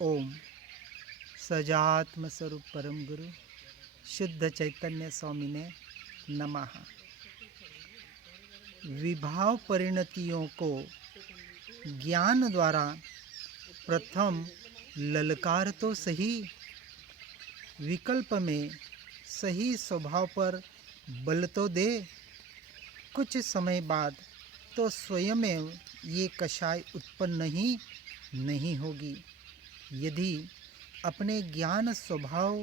ओम सजात्म स्वरूप परम गुरु शुद्ध चैतन्य स्वामिने नमः। विभाव परिणतियों को ज्ञान द्वारा प्रथम ललकार तो सही, विकल्प में सही स्वभाव पर बल तो दे। कुछ समय बाद तो स्वयमेव ये कषाय उत्पन्न ही नहीं होगी। यदि अपने ज्ञान स्वभाव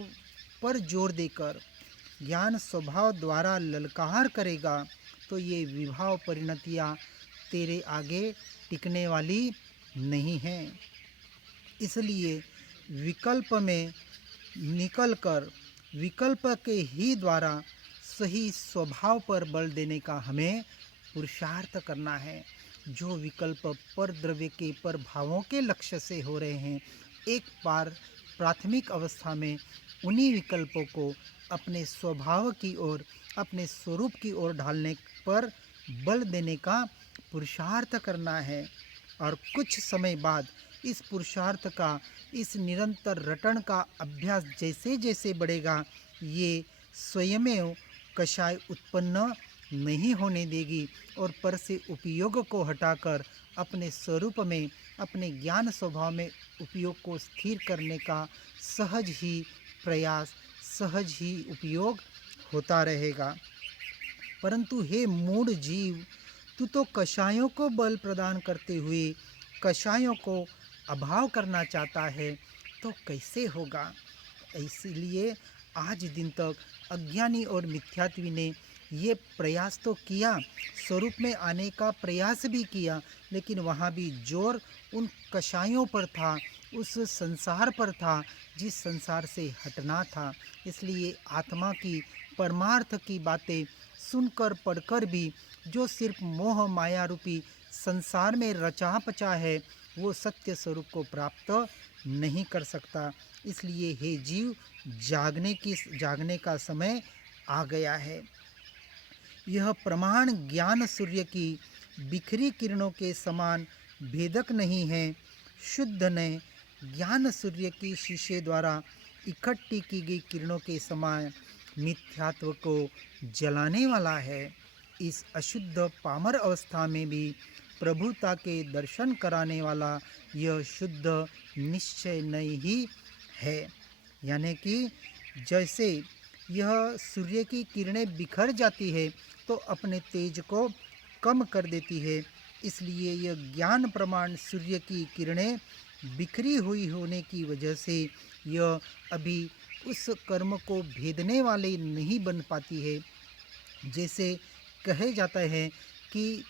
पर जोर देकर ज्ञान स्वभाव द्वारा ललकार करेगा तो ये विभाव परिणतियाँ तेरे आगे टिकने वाली नहीं हैं। इसलिए विकल्प में निकलकर विकल्प के ही द्वारा सही स्वभाव पर बल देने का हमें पुरुषार्थ करना है। जो विकल्प पर द्रव्य के पर भावों के लक्ष्य से हो रहे हैं, एक बार प्राथमिक अवस्था में उन्हीं विकल्पों को अपने स्वभाव की ओर, अपने स्वरूप की ओर ढालने पर बल देने का पुरुषार्थ करना है। और कुछ समय बाद इस पुरुषार्थ का, इस निरंतर रटन का अभ्यास जैसे जैसे बढ़ेगा, ये स्वयमेव कषाय उत्पन्न नहीं होने देगी और पर से उपयोग को हटाकर अपने स्वरूप में, अपने ज्ञान स्वभाव में उपयोग को स्थिर करने का सहज ही प्रयास, सहज ही उपयोग होता रहेगा। परंतु हे मूढ़ जीव, तू तो कषायों को बल प्रदान करते हुए कषायों को अभाव करना चाहता है, तो कैसे होगा? इसलिए आज दिन तक अज्ञानी और मिथ्यात्वी ने ये प्रयास तो किया, स्वरूप में आने का प्रयास भी किया, लेकिन वहाँ भी जोर उन कषायों पर था, उस संसार पर था जिस संसार से हटना था। इसलिए आत्मा की परमार्थ की बातें सुनकर पढ़कर भी जो सिर्फ मोह माया रूपी संसार में रचा पचा है, वो सत्य स्वरूप को प्राप्त नहीं कर सकता। इसलिए हे जीव, जागने का समय आ गया है। यह प्रमाण ज्ञान सूर्य की बिखरी किरणों के समान भेदक नहीं है। शुद्ध ने ज्ञान सूर्य की शीशे द्वारा इकट्ठी की गई किरणों के समान मिथ्यात्व को जलाने वाला है। इस अशुद्ध पामर अवस्था में भी प्रभुता के दर्शन कराने वाला यह शुद्ध निश्चय नहीं ही है। यानी कि जैसे यह सूर्य की किरणें बिखर जाती है तो अपने तेज को कम कर देती है, इसलिए यह ज्ञान प्रमाण सूर्य की किरणें बिखरी हुई होने की वजह से यह अभी उस कर्म को भेदने वाले नहीं बन पाती है। जैसे कहे जाता है कि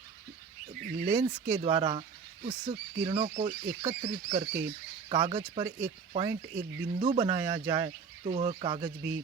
लेंस के द्वारा उस किरणों को एकत्रित करके कागज़ पर एक पॉइंट, एक बिंदु बनाया जाए तो वह कागज़ भी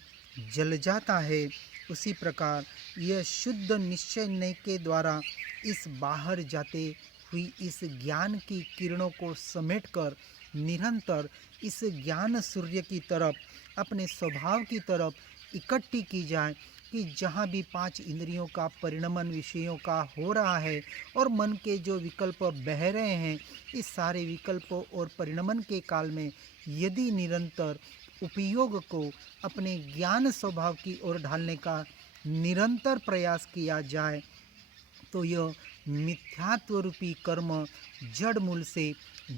जल जाता है। उसी प्रकार यह शुद्ध निश्चय के द्वारा इस बाहर जाते हुई इस ज्ञान की किरणों को समेटकर निरंतर इस ज्ञान सूर्य की तरफ, अपने स्वभाव की तरफ इकट्ठी की जाए कि जहाँ भी पांच इंद्रियों का परिणमन विषयों का हो रहा है और मन के जो विकल्प बह रहे हैं, इस सारे विकल्पों और परिणमन के काल में यदि निरंतर उपयोग को अपने ज्ञान स्वभाव की ओर ढालने का निरंतर प्रयास किया जाए तो यह मिथ्यात्व रूपी कर्म जड़ मूल से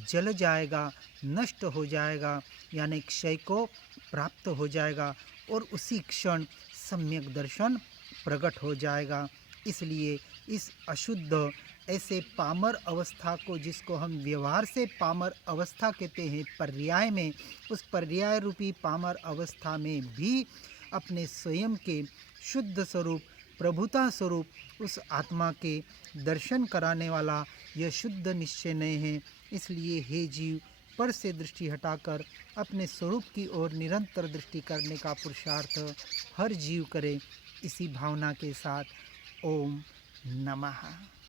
जल जाएगा, नष्ट हो जाएगा, यानी क्षय को प्राप्त हो जाएगा और उसी क्षण सम्यक दर्शन प्रकट हो जाएगा। इसलिए इस अशुद्ध ऐसे पामर अवस्था को, जिसको हम व्यवहार से पामर अवस्था कहते हैं पर्याय में, उस पर्याय रूपी पामर अवस्था में भी अपने स्वयं के शुद्ध स्वरूप, प्रभुता स्वरूप उस आत्मा के दर्शन कराने वाला यह शुद्ध निश्चय नहीं है। इसलिए हे जीव, पर से दृष्टि हटाकर अपने स्वरूप की ओर निरंतर दृष्टि करने का पुरुषार्थ हर जीव करे। इसी भावना के साथ ओम नमः।